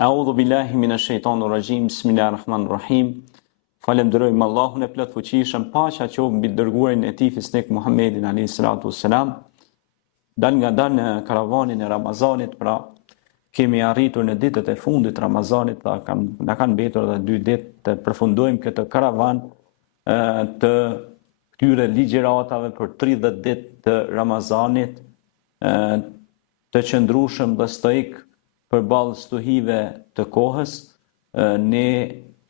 A'udhu billahi minash shaitanir rajim. Bismillahirrahmanirrahim. Falenderojmë Allahun e plot fuqishëm, paqja qoftë mbi dërguarin e tij Fisnik Muhammedin alayhis salatu wassalam. Dal nga dal në karavanin e Ramazanit, pra kemi arritur në ditët e fundit të Ramazanit, na kanë mbetur edhe 2 ditë të përfundojmë këtë karavan të këtyre ligjëratave për 30 ditë të Ramazanit, të qëndrueshëm dhe stoik përballë stuhive të kohës. Ne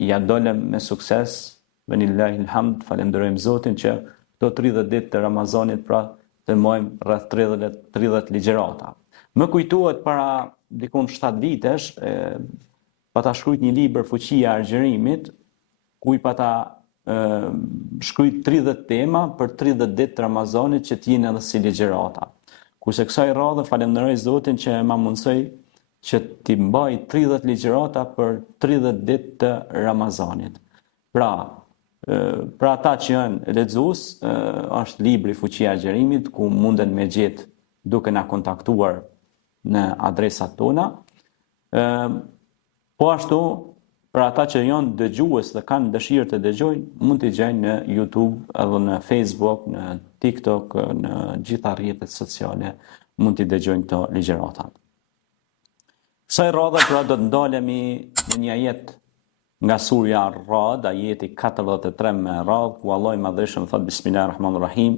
ja dolëm me sukses, velillahi alhamd, falenderojmë Zotin që këto 30 ditë të Ramazanit pra të mojmë rreth 30 ligjërata. Më kujtohet para dikon 7 vitesh, pata shkruajt një libër Fuqia e Argjërimit, ku i pata shkruajt 30 tema për 30 ditë të Ramazanit që t'jenë edhe si ligjërata. Kurse kësaj radhe falenderoj Zotin që ma mundsoi që t'i mbaj 30 ligjërata për 30 ditë të Ramazanit. Pra ata që janë lexues, është libri Fuqia e Argjërimit, ku munden me gjetë duke na kontaktuar në adresat tona. Po ashtu, për ata që janë dëgjues dhe kanë dëshirë të dëgjojnë, mund t'i gjejnë në YouTube, edhe në Facebook, në TikTok, në gjitha rrjetet sociale, mund t'i dëgjojnë këto ligjërata. Kësaj radhe pra do të ndalemi në një ajet nga surja Ar-Ra'd, ajeti 43 me radhë, ku Allah i Madhëshëm thot Bismillahirrahmanirrahim,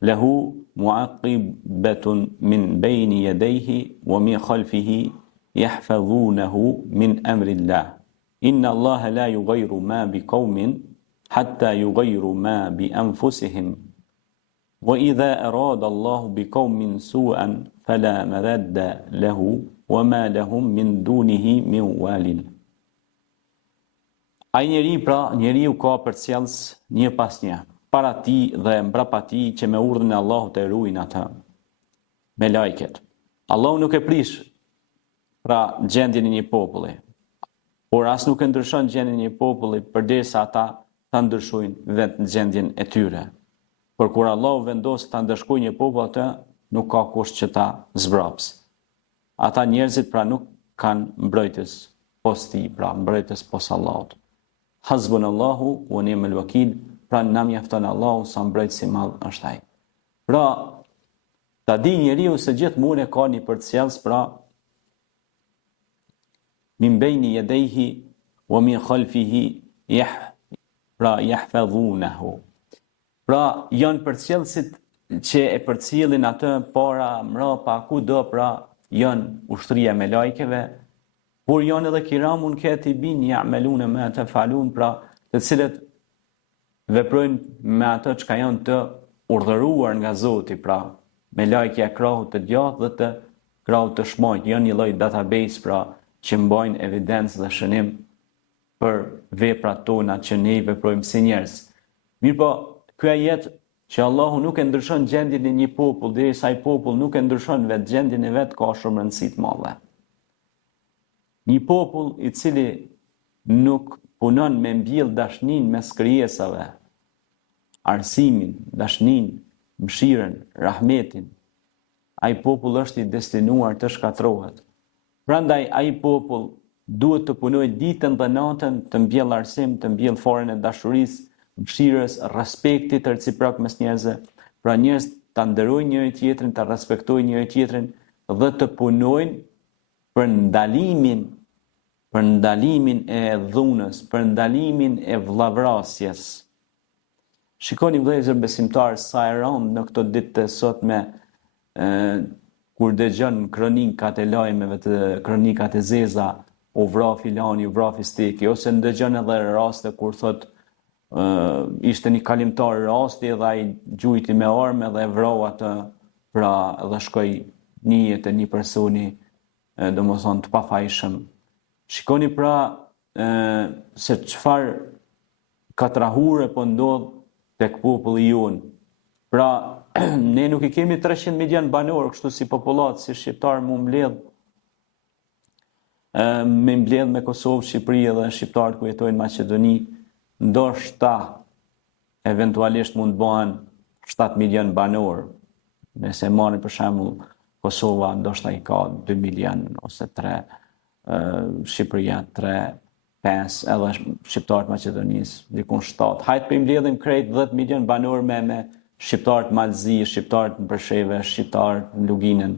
Lahu mu'aqibatun min bayni yadayhi wa min khalfihi yahfazunahu min amrillah. Inna Allaha la yughayyiru ma biqaumin hatta yughayyiru ma bi anfusihim. Wa idha arada Allahu biqaumin su'an fala maradda lahu wa ma lahum min dunihi min walin. Ai njeriu ka përcjellës një pas një, para tij dhe mbrapa tij, që me urdhën e Allahut e ruajnë ata, me lajket. Allahu nuk e prish pra gjendjen e një populli, por as nuk e ndryshon gjendjen e një populli përderisa ata ta ndryshojnë vetë gjendjen e tyre. Por kur Allahu vendos ta ndëshkojë një popull atë, nuk ka kush që ta zbrapsë. Ata njerëzit pra nuk kanë mbrojtës pos ti, pra mbrojtës pos Allahut. Hasbunallahu wa ni'mal wakil, pra na mjafton Allahu sa mbrojtës i madh është ai. Pra ta di njeriu se gjithmonë e ka një përcjellës, pra min bayni yadayhi wa min khalfihi yahfazunahu. Pra janë përcjellësit që e përcjellin atë para, mrapa, kudo, pra janë ushtria me lajkeve, por janë edhe kiramun katibin ya'maluna ma taf'alun, pra të cilët veprojnë me ato që janë të urdhëruar nga Zoti, pra me lajkja krahut të gjatë dhe të krahut të shmojt, janë një lloj database, pra që mbajnë evidencë dhe shënim për veprat tona që ne i veprojmë si njerëz. Mirë po, ky ajet që Allahu nuk e ndryshon gjendjen e një popull, derisa ai popull nuk e ndryshon vetë gjendjen e vet, ka shumë rëndësi të madhe. Një popull i cili nuk punon me mbjell dashnin mes krijesave, arsimin, dashnin, mëshirën, rahmetin, ai popull është i destinuar të shkatërrohet. Prandaj ai popull duhet të punojë ditën dhe natën të mbjell arsim, të mbjell forën e dashurisë, mëshirës, respektit reciprok mes njerëzve, pra njerëz ta nderojnë njëri tjetrin, ta respektojnë njëri tjetrin dhe të punojnë për ndalimin e dhunës, për ndalimin e vllavrasjes. Shikoni vëllezër besimtar sa e rënd në këto ditë të sotme, kur dëgjon kronikat e lajmeve të kronikat e zeza, u vra filani, u vra fisteki, ose ndëgjon edhe raste kur thot ishte një kalimtar rasti dhe ai gjujti me armë dhe e vrau atë, pra dhe shkoi në jetë një personi domethënë të pafajshëm. Shikoni pra se çfarë katrahure po ndodh tek populli jon. Pra ne nuk i kemi 300 milion banor kështu si popullat, si shqiptar mu mbledh me Kosovë, Shqipëri dhe shqiptarët ku jetojnë në Maqedoni, ndoshta eventualisht mund të bëhen 7 milion banor. Nëse marrim për shembull Kosova, ndoshta i ka 2 milion ose 3. Shqipëria 3, 5, edhe shqiptarët Maqedonisë, dikun 7. Hajtë për mbledhim krejt 10 milion banor me shqiptarët Malzi, shqiptarët në Përsheve, shqiptarët në Luginën,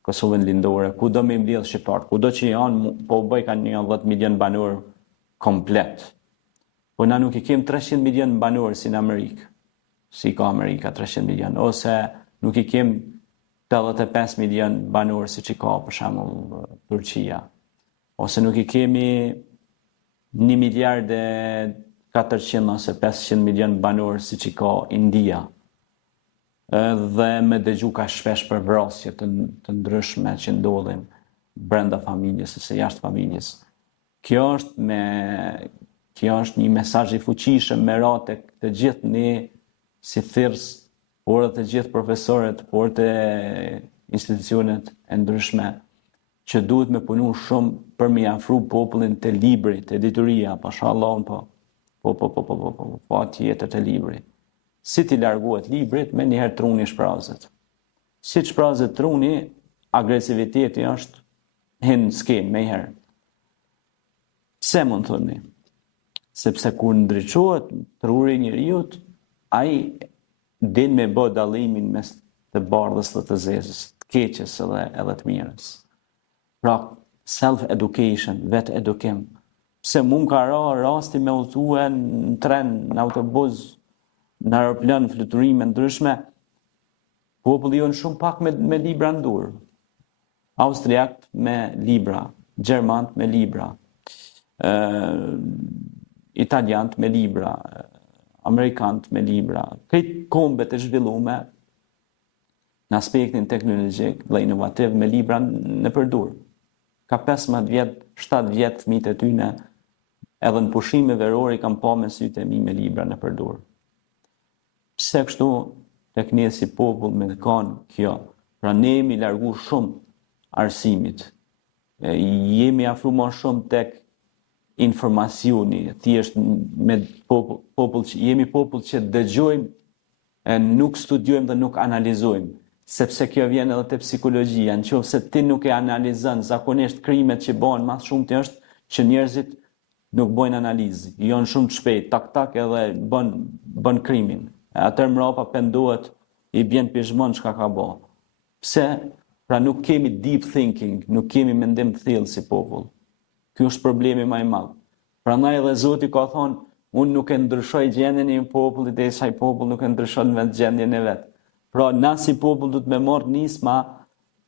Kosovën Lindore, ku do me mbledh shqiptarët, ku do që janë, po bëj kanë një 10 milion banor komplet. Po na nuk I kem 300 milion banor si në Amerikë, si ka Amerika 300 milion, ose nuk I kem 85 milion banor si që ka për shembull Turqia, ose nuk I kemi 1 miliard e 400 ose 500 milion banor si që ka India, dhe me dëgju ka shpesh për vrasje të ndryshme që ndodhin brenda familjes ose jashtë familjes. Kjo është një mesazh I fuqishëm me radhë të gjithë ne si thirrës, por edhe të gjithë profesorët, por të institucionet e ndryshme që duhet me punu shumë për me afru popullin të librit, të editoria, pashallah, po tjetër të librit. Si t'i largohet librit, me njëherë truni shprazet. Si të shprazet truni, agresiviteti është hinë në skenë me herë. Pse mund të thëni? Sepse kur ndryqohet truri njeriut, ai din me bë dallimin mes të bardhës dhe të zezës, të keqes edhe të mirës. Pra, self-education, vetë edukim. Pse mund ka rasti me udhëtue në tren, në autobus, në aeroplan, në fluturime ndryshme, populli jonë shumë pak me libra në dur. Austriakt me libra, Gjermant me libra, Italiant me libra, Amerikant me libra. Këtë kombe të zhvillume në aspektin teknologjik dhe inovativ me libra në përdur. Ka 15 vjetë, 7 vjetë fëmijët e tyne, edhe në pushime verore kam pa me sytë e mi me libra në përdur. Pse kështu tek ne si popull me kanë kjo? Pra ne jemi largu shumë arsimit. Jemi afru më shumë tek informacioni, thjesht me jemi popull që dëgjojmë, nuk studiojmë dhe nuk analizojmë, sepse kjo vjen edhe te psikologjia, nëse ti nuk e analizon zakonisht krimet që bëhen më shumë të është që njerëzit nuk bëjnë analizë, janë shumë të shpejt, tak edhe bën krimin. Atër mrapa pendohet, I bjen pishmon çka ka bë. Pse? Pra nuk kemi deep thinking, nuk kemi mendim të thellë si popull. Ky është problemi më I madh. Prandaj edhe Zoti ka thonë, unë nuk e ndryshoj gjendjen e një populli derisa ai popull nuk e ndryshon vetë gjendjen e vet. Pra na si popull duhet me marr nisma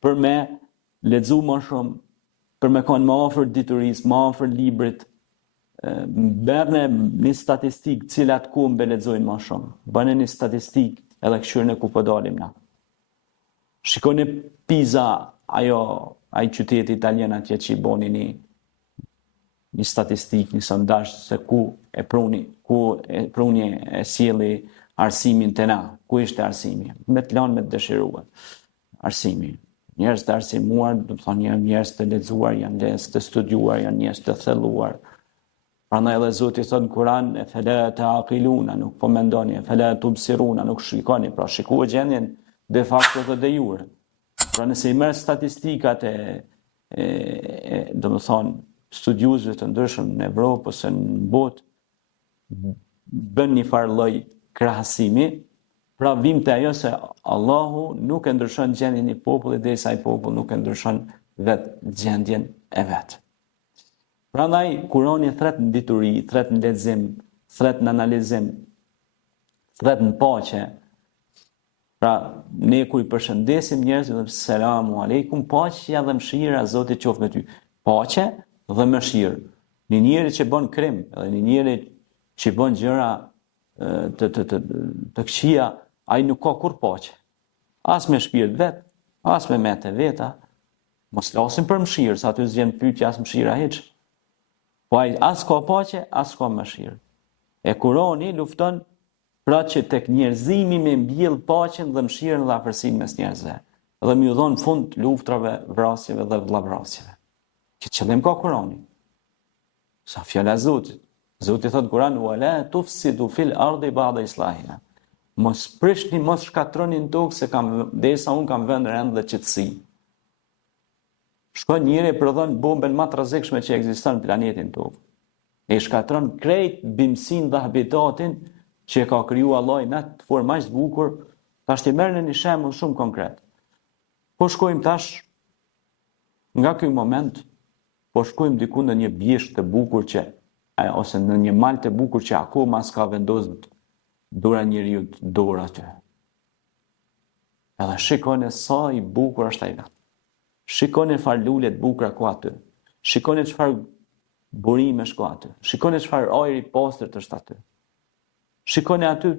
për me lexu më shumë, për me qenë më afër diturisë, më afër librit. Bërne një statistik cilat kumbe lexojnë më shumë. Bëne një statistik edhe këshyrën e ku po dalim na. Shikoni Pisa, ai qyteti italien atje që I boni një statistik, një sondazh se ku e pruni e sjelli arsimin të na. Ku ishte arsimi? Me të lanë me të dëshiruar. Arsimi. Njerëz të arsimuar, do të thonë janë njerëz të lexuar, janë njerëz të studiuar, janë njerëz të thelluar. Prandaj edhe Zoti thot në Kur'an, e fela ta'qiluna, nuk po mendoni, e fela tubsiruna, nuk shikoni, pra shikoj gjendjen de facto dhe de jure. Pra nëse I merr statistikat domethënë studiuesve të ndryshëm në Evropë ose në botë, bën një farë lloj krahasimi, pra vim të ajo se Allahu nuk e ndryshon gjendjen e popullit derisa ai popull nuk e ndryshon vetë gjendjen e vet. Prandaj Kurani thret në dituri, thret në lexim, thret në analizim, thret në paqe. Pra ne kur I përshëndesim njerëzit, selamu aleikum, paqja dhe mëshira Zoti qoftë me ty. Paqe dhe mëshirë. Një njeri që bën krim, edhe një njeri që bën gjëra të këqija, ai nuk ka kur paqe. As me shpirt vet, as me mete veta. Mos flasim për mëshirë, sa aty s'vjen pyetja as mëshira hiç. Po ai as ka paqe, as ka mëshirë. E Kurani lufton pra që tek njerëzimi me mbjell paqen dhe mëshirën dhe afërsinë mes njerëzve. Dhe më dhon fund luftrave, vrasjeve dhe vllavrasjeve. Që qëllim ka Kurani. Sa fjala e Zotit. Zoti thot Kur'an, "Wala tufsidu fil ardi ba'da islahiha." Mos prishni, mos shkatroni në tokë se derisa un kam vënë rend dhe qetësi. Shkon njëri e prodhon bombën më të rrezikshme që ekziston në planetin tokë. E shkatron krejt bimësinë dhe habitatin që e ka kriju Allah në atë formë aq të bukur. Tash të merrni një shembull shumë konkret. Po shkojmë tash nga ky moment, po shkojmë diku në një bjesht të bukur që ose në një mal të bukur që akoma s'ka vendosur dora njeriu dorë aty. Edhe shikoni sa i bukur është ai. Shikoni çfarë lule të bukura ka aty. Shikoni çfarë burime ka aty. Shikoni çfarë ajri i pastër është aty. Shikoni aty,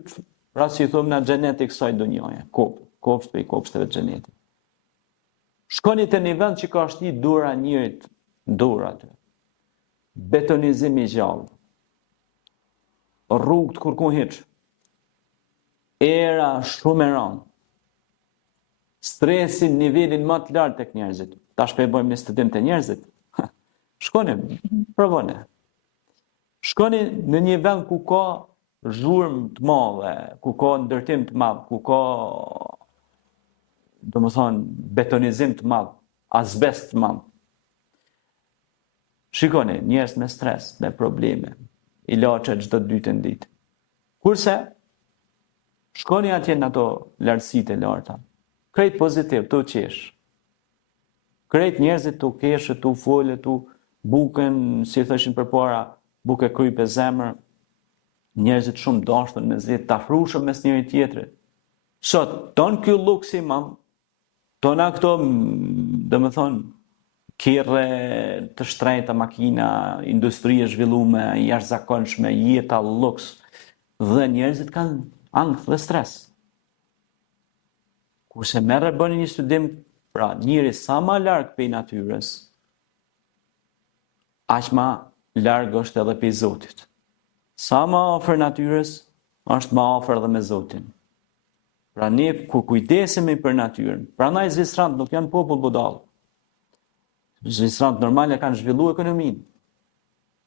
pra si thomë në xhenet e kësaj dunjaje, kopshte i kopshteve të xhenetit. Shkoni te një vend që ka shti dora njërit dorë aty. Betonizim i gjallë. Rrugë të kërkun hiç. Era shumë e rëndë. Stresin nivelin më të lartë tek njerëzit. Tash po e bëjmë një studim të njerëzit. Shkoni, provoni. Shkoni në një vend ku ka zhurmë të madhe, ku ka ndërtim të madh, ku ka betonizim të madh, azbest të madh. Shikoni, njerëz me stres, me probleme, ilaçe çdo dytë në ditë. Kurse shkoni atje në ato lartësitë e larta. Krejt pozitiv, tu qesh. Krejt njerëzit tu keshë, tu folë, tu buken, si thëshin përpara, buke krype zemër, njerëzit shumë dashtën me zjetë, të afrushëm mes njëri tjetrit. Sot, ton ky luksi mam, tona këto, dhe më thonë, kire të shtrejta makina, industri e zhvillume, jashtëzakonshme, jeta luks, dhe njerëzit kanë angth dhe stres. Kurse merre bëni një studim, pra njëri sa ma larg prej natyrës, aq ma larg është edhe prej Zotit. Sa ma afër natyrës, është ma afër edhe me Zotin. Pra ne kur kujdesemi për natyrën, prandaj zvistrant nuk janë popull budall. Zvistrant normale kanë zhvilluar ekonominë,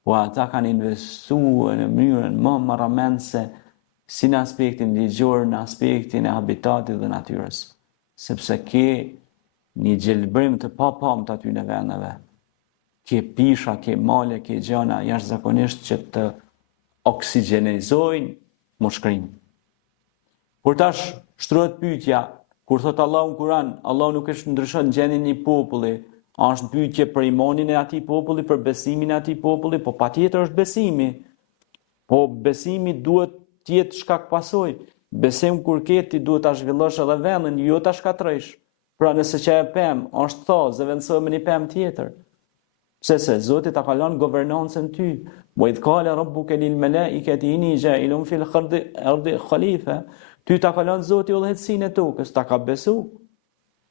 po ata kanë investuar në mënyrën më marramendse si në aspektin ligjor, në aspektin e habitatit dhe natyrës. Sepse ke një gjelbrim të papamt aty në vendeve. Ke pisha, ke male, ke gjana jashtëzakonisht që të oksigenizojnë mushkrinë. Por tash shtrohet pyetja, kur thot Allahu në Kur'an, Allahu nuk e ndryshon gjendjen e një populli, është pyetje për imanin e atij populli, për besimin e atij populli, po patjetër është besimi. Po besimi duhet të jetë shkak pasojë. Besim kur ke ti duhet ta zhvillosh edhe vendin, jo ta shkatrësh. Pra nëse që e pemë është thos dhe vendosoj me një pemë tjetër. Pse se Zoti ta ka lënë governancën ty. Wa idh qala rabbuka lil malaikati inni ja'ilun fil ardi khalifa. Ty ta ka lënë Zoti udhëhecinë e tokës, ta ka besu.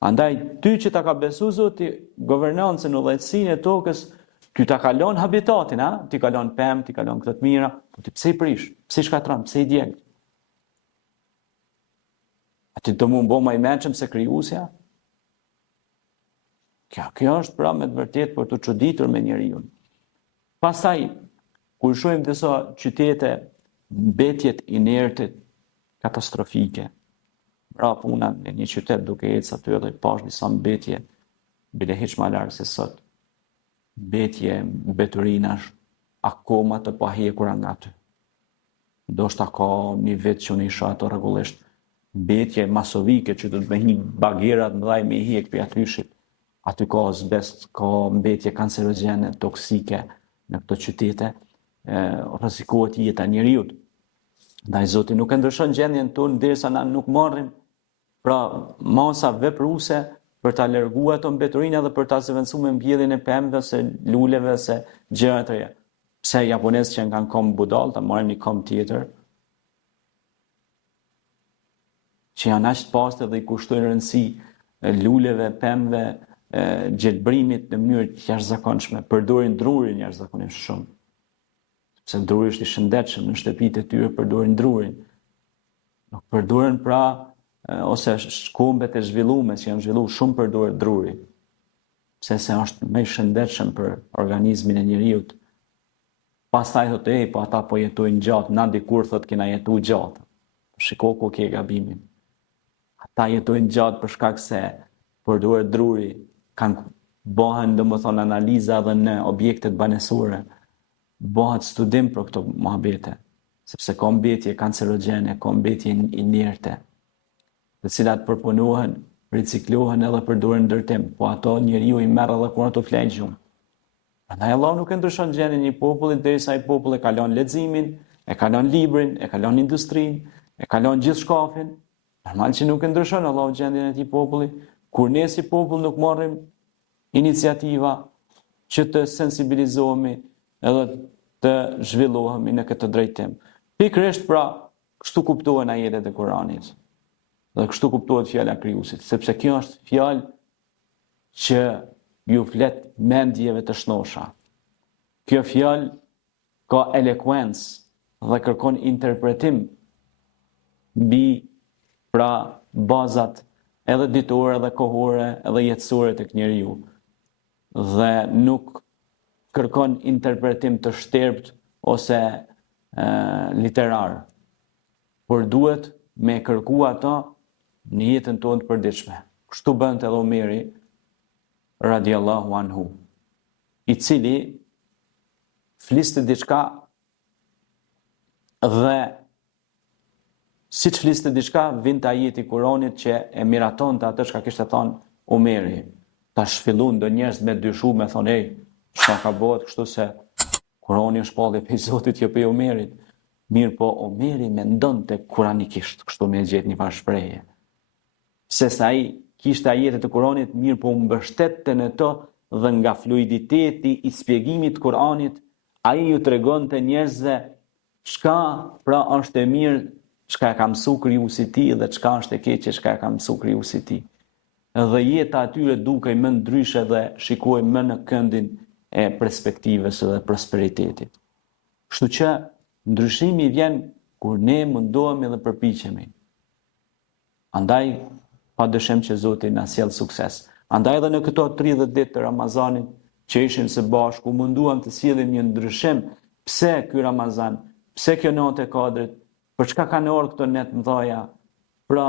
Andaj ty që ta ka besu Zoti governancën udhëhecinë e tokës, ty ta ka lënë habitatin, ha? Ti ka lënë pemë, ti ka lënë këto të mira, po ti pse i prish? Pse shkatron? Pse i djeg? A ti të mund bo ma i menqëm se krijuesja? Kjo është pra me të vërtet për të çuditur me njeriu. Pastaj, kur shohim disa qytete, mbetjet inertit, katastrofike, pra puna në një qytet duke ecë aty edhe pash disa mbetje, bile hiç më larg se sot. Mbetje, mbeturinash, akoma të pahekura nga aty. Ndoshta ka një vit që unë isha ato rregullisht, mbetje masovike që do të bëjnë bagerat mëdhaj me hiq për atyshit. Aty ka azbest, ka mbetje kancerogjene, toksike në këto qytete, rrezikohet jeta e njeriu. Ndaj Zoti nuk e ndryshon gjendjen tonë derisa na nuk marrim pra masa vepruese për ta larguar ato mbeturina dhe për ta zëvendësuar me mbjelljen e pemëve se luleve se gjëra të tjera. Pse japonezët që kanë kom budall, ta marrim një kom tjetër, që janë aq të pastër dhe i kushtojnë rëndësi luleve, pemëve, gjelbrimit në mënyrë të jashtëzakonshme, përdorin drurin jashtëzakonisht shumë. Sepse druri është i shëndetshëm, në shtëpitë e tyre përdorin drurin. Nuk përdoren pra ose shkombet e zhvilluara që janë zhvilluar shumë përdoret druri. Pse se është më i shëndetshëm për organizmin e njeriu. Pastaj thotë, po ata po jetojnë gjatë, na dikur thotë kena jetuar gjatë. Shiko ku ke gabimin. Ata jetojnë gjatë për shkak se përdoret druri, kanë bëhen domethënë analiza edhe në objektet banesore, bëhet studim për këto muhabete, sepse ka mbetje kancerogjene, ka mbetje inerte, të cilat përpunohen, riciklohen edhe përdoren në ndërtim, po ato njeriu i merr edhe kur ato flenë gjumë. Prandaj Allah nuk e ndryshon gjendjen e një populli derisa ai popull e kalon leximin, e kalon librin, e kalon industrinë, e kalon gjithë shkafin. Normal që nuk e ndryshon Allah gjendjen e këtij populli, kur ne si popull nuk marrim iniciativa që të sensibilizohemi edhe të zhvillohemi në këtë drejtim. Pikërisht pra, kështu kuptohen ajetet e Kuranit. Dhe kështu kuptohet fjala e krijuesit, sepse kjo është fjalë që ju flet mendjeve të shnosha. Kjo fjalë ka elekuencë dhe kërkon interpretim mbi pra bazat edhe ditore edhe kohore edhe jetësore tek njeriu. Dhe nuk kërkon interpretim të shtërpt ose literar, por duhet me kërku ato në jetën tonë të përditshme. Kështu bënte edhe Omeri radiallahu anhu, i cili fliste diçka dhe si që fliste diçka vinte ajeti i Kuranit që e miratonte atë çka kishte thënë Omeri. Tash fillun do njerëz me dyshu me thonë, ej, çka ka bëhet kështu se Kurani është shpallë pe Zotit jo pe Omerit. Mirë po Omeri mendonte kuranikisht, kështu me gjetë një farë shprehje. Se sa ai kishte ajetet e Kuranit, mirë po mbështette në to dhe nga fluiditeti i shpjegimit të Kuranit, ai ju tregonte njerëzve çka pra është e mirë, çka e ka mësuar krijuesi i tij dhe çka është e keqe, çka e ka mësuar krijuesi i tij. Dhe jeta atyre dukej më ndryshe dhe shikoj më në këndin e perspektivës dhe prosperitetit. Kështu që ndryshimi vjen kur ne mundohemi dhe përpiqemi. Andaj padyshim që Zoti na sjell sukses. Andaj edhe në këto 30 ditë të Ramazanit që ishin së bashku, munduam të sjellim një ndryshim. Pse ky Ramazan? Pse kjo natë e Kadrit? Për çka kanë orë këto net mëdha? Pra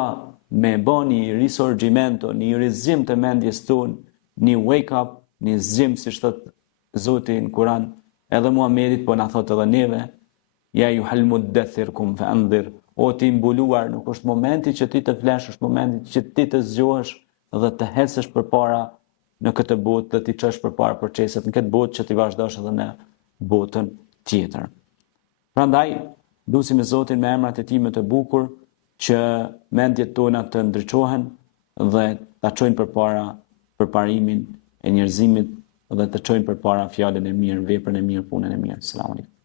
me bën një risorgjimento, një rizim të mendjes tonë, një wake up, një zgjim si thot Zoti në Kur'an, edhe Muhamedit po na thot edhe neve, ja yuhal muddathir kum fa'andhir, o ti mbuluar, nuk është momenti që ti të flesh, është momenti që ti të zgjohesh dhe të hecësh përpara në këtë botë, dhe ti çosh përpara proceset në këtë botë që ti vazhdosh edhe në botën tjetër. Prandaj, lutim Zotin me emrat e tij më të bukur që mendjet tona të ndriçohen dhe ta çojnë përpara përparimin e njerëzimit dhe të çojnë përpara fjalën e mirë, veprën e mirë, punën e mirë. Selam aleikum.